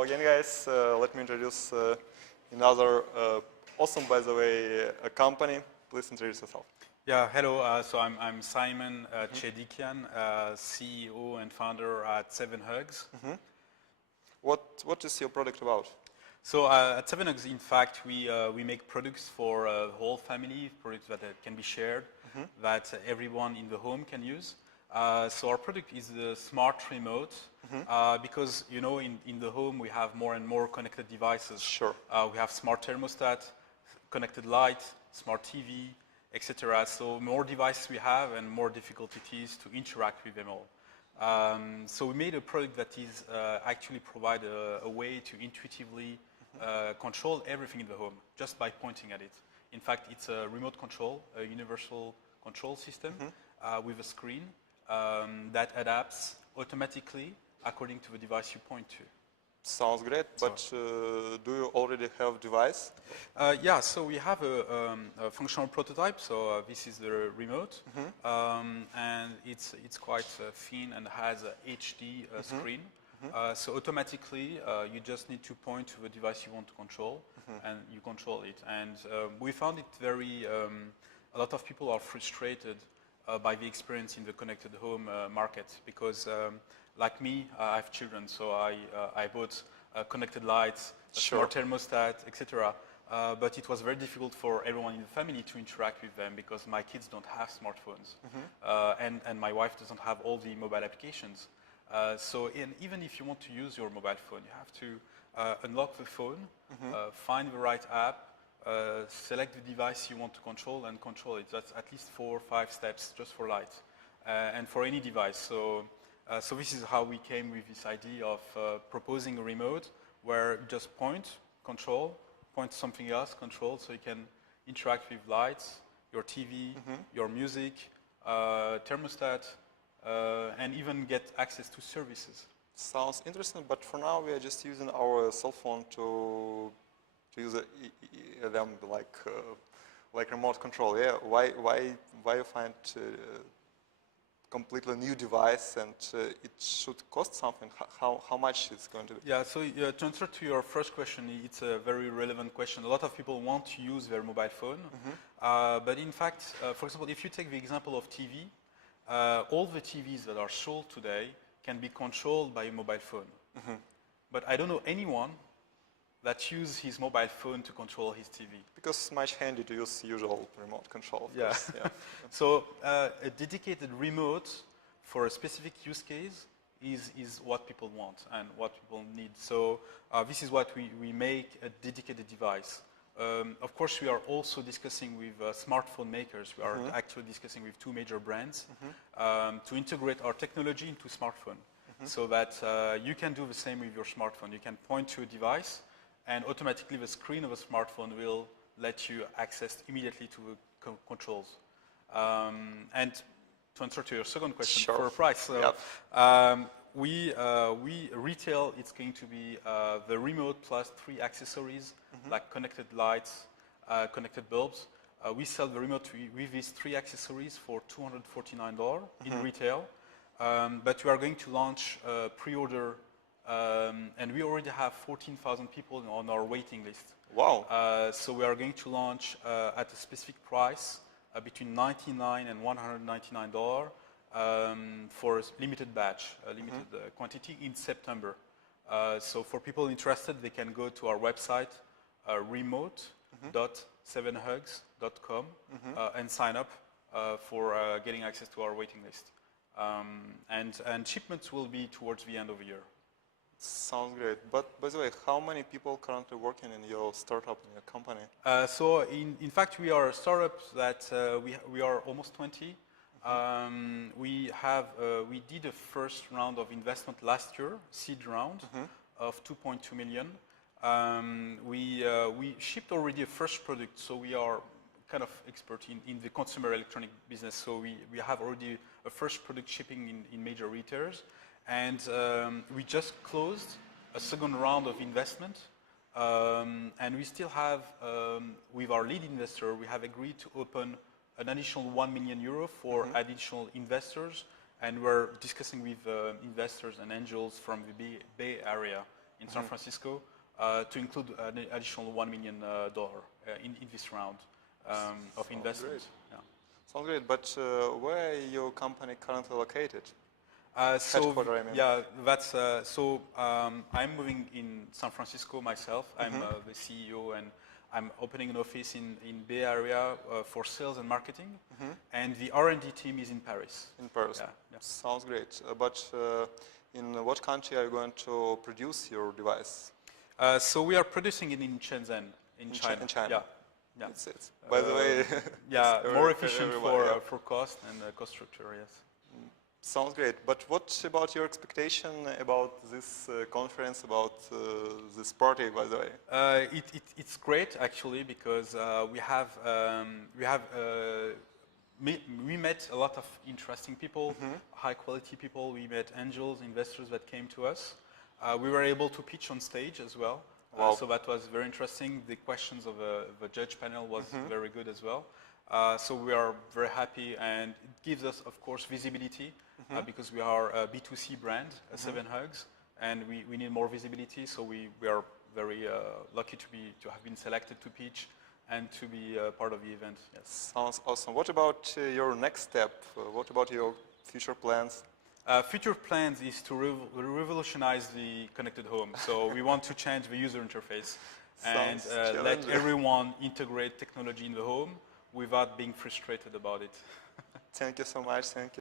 Hello again, guys. Let me introduce another awesome, by the way, company. Please introduce yourself. Yeah, hello. So I'm Simon Tchedikian, CEO and founder at Sevenhugs. What is your product about? So at Sevenhugs, in fact, we make products for the whole family, products that can be shared, that everyone in the home can use. So our product is the smart remote, because you know in the home we have more and more connected devices. Sure. We have smart thermostat, connected light, smart TV, etc. So more devices we have and more difficult it is to interact with them all. So we made a product that is actually provide a way to intuitively control everything in the home just by pointing at it. In fact, it's a remote control, a universal control system with a screen that adapts automatically according to the device you point to. Sounds great, but do you already have device? Yeah, so we have a functional prototype. So this is the remote, and it's quite thin and has a HD screen. So automatically, you just need to point to the device you want to control, and you control it. And we found it very. A lot of people are frustrated by the experience in the connected home market because. Like me, I have children, so I bought connected lights, smart thermostat, etc. But it was very difficult for everyone in the family to interact with them because my kids don't have smartphones, and my wife doesn't have all the mobile applications. So even if you want to use your mobile phone, you have to unlock the phone, find the right app, select the device you want to control, and control it. That's at least 4 or 5 steps just for light, and for any device. So this is how we came with this idea of proposing a remote where you just point, control, point something else, control, so you can interact with lights, your TV, your music, thermostat, and even get access to services. Sounds interesting, but for now we are just using our cell phone to use them like remote control. Yeah, why you find completely new device and it should cost something? How much it's going to be? Yeah, so to answer to your first question, it's a very relevant question. A lot of people want to use their mobile phone, but in fact, for example, if you take the example of TV, all the TVs that are sold today can be controlled by a mobile phone. But I don't know anyone that uses his mobile phone to control his TV. Because it's much handy to use usual remote control. Yeah. So a dedicated remote for a specific use case is what people want and what people need. So this is what we make a dedicated device. Of course, we are also discussing with smartphone makers. We are actually discussing with 2 major brands to integrate our technology into smartphone so that you can do the same with your smartphone. You can point to a device and automatically the screen of a smartphone will let you access immediately to the controls. And to answer to your second question, for a price, we retail, it's going to be the remote plus 3 accessories like connected lights, connected bulbs. We sell the remote with these 3 accessories for $249 in retail, but we are going to launch pre-order. And we already have 14,000 people on our waiting list. Wow. So we are going to launch at a specific price between $99 and $199 for a limited batch, a limited quantity in September. So for people interested, they can go to our website, remote.sevenhugs.com, and sign up for getting access to our waiting list. And shipments will be towards the end of the year. Sounds great. But by the way, how many people currently working in your startup, in your company? So in fact, we are a startup that we are almost 20. We did a first round of investment last year, seed round of 2.2 million. We shipped already a first product, so we are kind of expert in the consumer electronic business. So we have already a first product shipping in major retailers. And we just closed a second round of investment, and we still have, with our lead investor, we have agreed to open an additional €1 million for additional investors, and we're discussing with investors and angels from the Bay Area in San Francisco to include an additional $1 million in this round of investment. Great. Yeah. Sounds great, but where is your company currently located? So Headquarter, I mean. yeah, that's I'm moving in San Francisco myself. I'm the CEO, and I'm opening an office in Bay Area for sales and marketing, and the R&D team is in Paris. In Paris. Yeah, yeah. Sounds great. But in what country are you going to produce your device? So we are producing it in Shenzhen, in China. In China. Yeah. Yeah. It's by the way, yeah, it's more efficient everybody, for cost and cost structure. Yes. Sounds great. But what about your expectation about this conference, about this party, by the way? It's great actually because we met a lot of interesting people, high quality people. We met angels, investors that came to us. We were able to pitch on stage as well. Wow. So that was very interesting. The questions of the judge panel was very good as well. So we are very happy, and it gives us, of course, visibility because we are a B2C brand, Sevenhugs, and we need more visibility. So we are very lucky to have been selected to pitch and to be part of the event. Yes. Sounds awesome. What about your next step? What about your future plans? Future plans is to revolutionize the connected home. So we want to change the user interface and let everyone integrate technology in the home without being frustrated about it. Thank you so much. Thank you.